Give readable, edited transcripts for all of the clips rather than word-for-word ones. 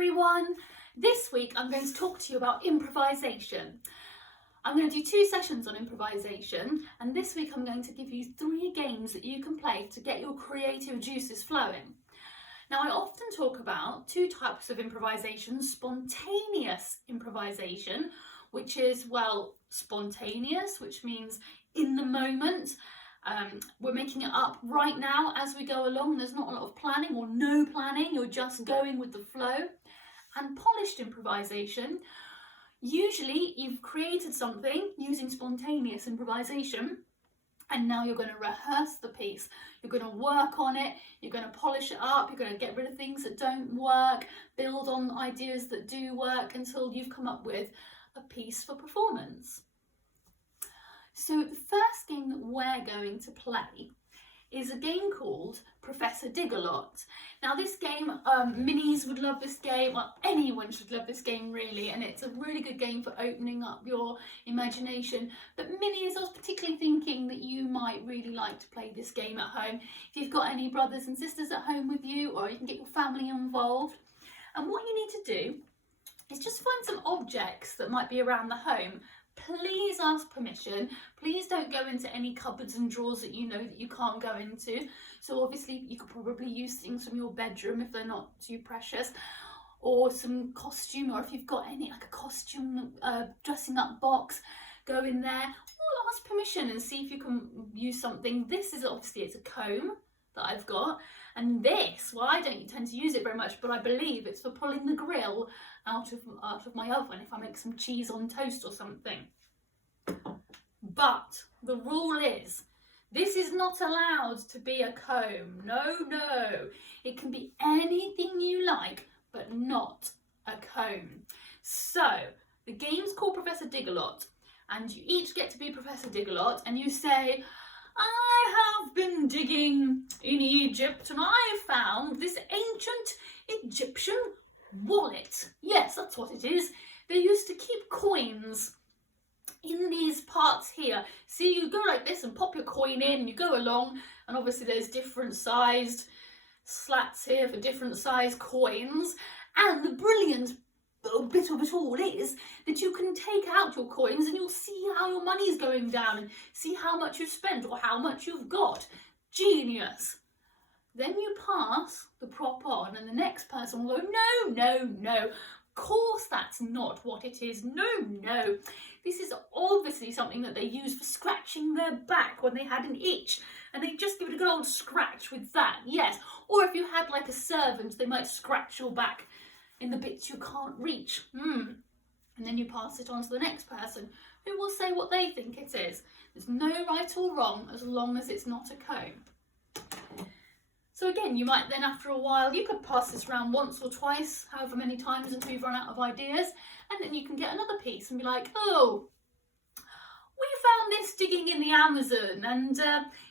everyone. This week I'm going to talk to you about improvisation. I'm going to do 2 sessions on improvisation, and this week I'm going to give you 3 games that you can play to get your creative juices flowing. Now, I often talk about 2 types of improvisation: spontaneous improvisation, which is, well, spontaneous, which means in the moment. We're making it up right now as we go along. There's not a lot of planning or no planning, you're just going with the flow. And polished improvisation, usually you've created something using spontaneous improvisation, and now you're going to rehearse the piece. You're going to work on it, you're going to polish it up, you're going to get rid of things that don't work, build on ideas that do work until you've come up with a piece for performance. So the first game that we're going to play is a game called Professor Dig-a-Lot. Now this game, minis would love this game, well, anyone should love this game really, and it's a really good game for opening up your imagination. But minis, I was particularly thinking that you might really like to play this game at home. If you've got any brothers and sisters at home with you, or you can get your family involved. And what you need to do is just find some objects that might be around the home. Please ask permission. Please don't go into any cupboards and drawers that you know that you can't go into. So obviously you could probably use things from your bedroom if they're not too precious, or some costume, or if you've got any, like a costume dressing up box, go in there, or ask permission and see if you can use something. This is obviously, it's a comb that I've got, and this, well, I don't tend to use it very much, but I believe it's for pulling the grill out of my oven if I make some cheese on toast or something. But the rule is, this is not allowed to be a comb. No, it can be anything you like, but not a comb. So the game's called Professor Dig-a-Lot, and you each get to be Professor Dig-a-Lot, and you say, I have been digging in Egypt and I found this ancient Egyptian wallet. Yes, that's what it is. They used to keep coins in these parts here. See, you go like this and pop your coin in and you go along, and obviously there's different sized slats here for different sized coins. And the brilliant bit of it all is that you can take out your coins and you'll see how your money's going down and see how much you've spent or how much you've got. Genius. Then you pass the prop on and the next person will go, no. Of course that's not what it is. No. This is obviously something that they use for scratching their back when they had an itch, and they just give it a good old scratch with that. Yes. Or if you had like a servant, they might scratch your back in the bits you can't reach. And then you pass it on to the next person, who will say what they think it is. There's no right or wrong as long as it's not a comb. So again, you might then, after a while, you could pass this round once or twice, however many times until you've run out of ideas, and then you can get another piece and be like, oh, we found this digging in the Amazon, and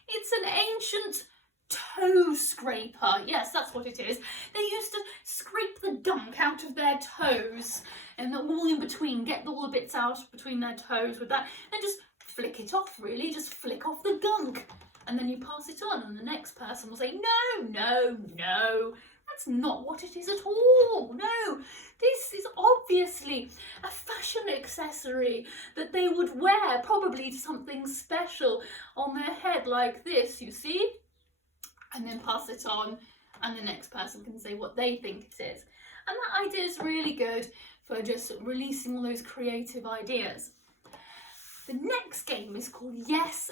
it's an ancient toe scraper. Yes, that's what it is. They used to scrape the gunk out of their toes and all in between, get all the bits out between their toes with that, and just flick it off, really, just flick off the gunk. And then you pass it on, and the next person will say, no, that's not what it is at all. No, this is obviously a fashion accessory that they would wear, probably to something special on their head like this, you see? And then pass it on, and the next person can say what they think it is. And that idea is really good for just releasing all those creative ideas. The next game is called Yes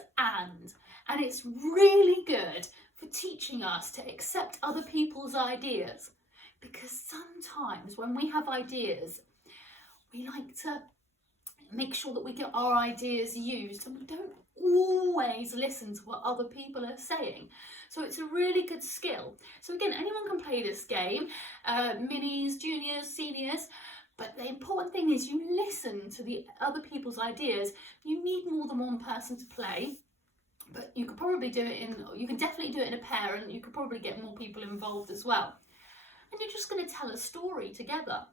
and it's really good for teaching us to accept other people's ideas, because sometimes when we have ideas, we like to make sure that we get our ideas used, and we don't always listen to what other people are saying. So it's a really good skill. So again, anyone can play this game, minis, juniors, seniors, but the important thing is you listen to the other people's ideas. You need more than one person to play, but you could probably do it you can definitely do it in a pair, and you could probably get more people involved as well. And you're just going to tell a story together.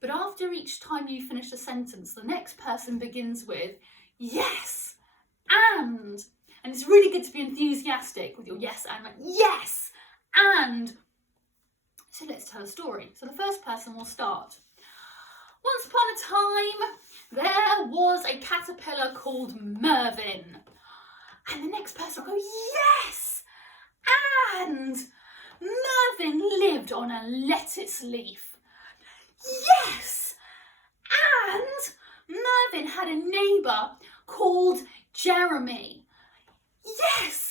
But after each time you finish a sentence, the next person begins with yes and it's really good to be enthusiastic with your yes and, like, yes and. So let's tell a story. So the first person will start. Once upon a time, there was a caterpillar called Mervyn. And the next person will go, yes! And Mervyn lived on a lettuce leaf. Yes! And Mervyn had a neighbour called Jeremy. Yes!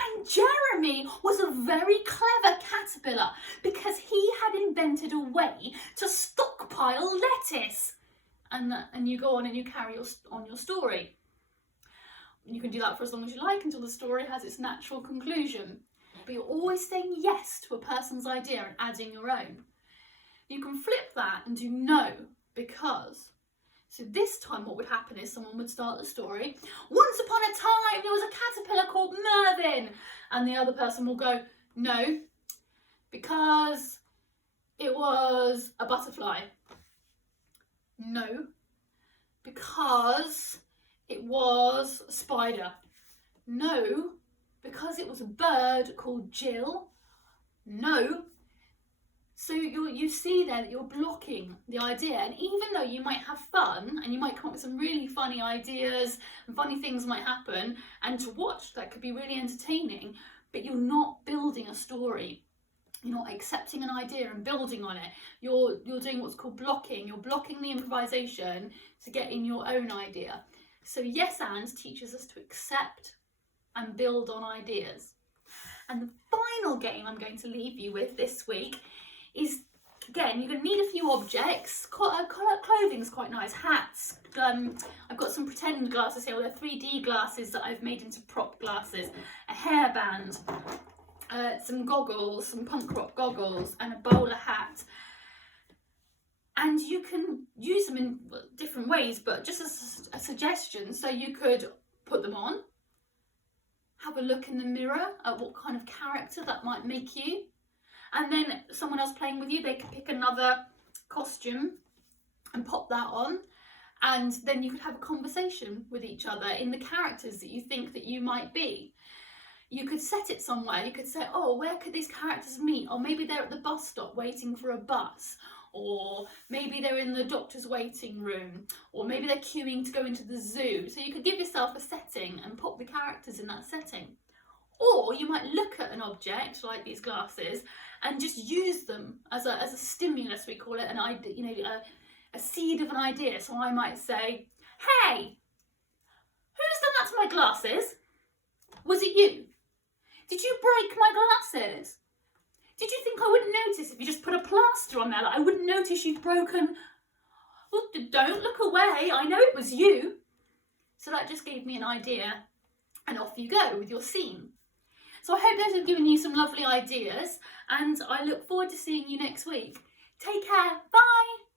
And Jeremy was a very clever caterpillar because he had invented a way to stockpile lettuce. And you go on and you carry on your story. You can do that for as long as you like until the story has its natural conclusion. But you're always saying yes to a person's idea and adding your own. You can flip that and do no because. So this time what would happen is someone would start the story. Once upon a time there was a caterpillar called Mervyn. And the other person will go, no, because it was a butterfly. No, because it was a spider. No, because it was a bird called Jill. No. So you see there that you're blocking the idea, and even though you might have fun and you might come up with some really funny ideas and funny things might happen, and to watch that could be really entertaining, but you're not building a story. You're not accepting an idea and building on it. You're doing what's called blocking. You're blocking the improvisation to get in your own idea. So yes and teaches us to accept and build on ideas. And the final game I'm going to leave you with this week is, again, you're going to need a few objects. Clothing's quite nice, hats. I've got some pretend glasses here, they're 3D glasses that I've made into prop glasses, a hairband, some goggles, some punk rock goggles, and a bowler hat. And you can use them in different ways, but just as a suggestion, so you could put them on, have a look in the mirror at what kind of character that might make you, and then someone else playing with you, they could pick another costume and pop that on, and then you could have a conversation with each other in the characters that you think that you might be. You could set it somewhere. You could say, oh, where could these characters meet? Or maybe they're at the bus stop waiting for a bus. Or maybe they're in the doctor's waiting room. Or maybe they're queuing to go into the zoo. So you could give yourself a setting and pop the characters in that setting. Or you might look at an object like these glasses and just use them as a stimulus, we call it, an idea, a seed of an idea. So I might say, hey, who's done that to my glasses? Was it you? Did you break my glasses? Did you think I wouldn't notice if you just put a plaster on there, that I wouldn't notice you'd broken? Well, don't look away, I know it was you. So that just gave me an idea, and off you go with your scene. So I hope those have given you some lovely ideas, and I look forward to seeing you next week. Take care, bye!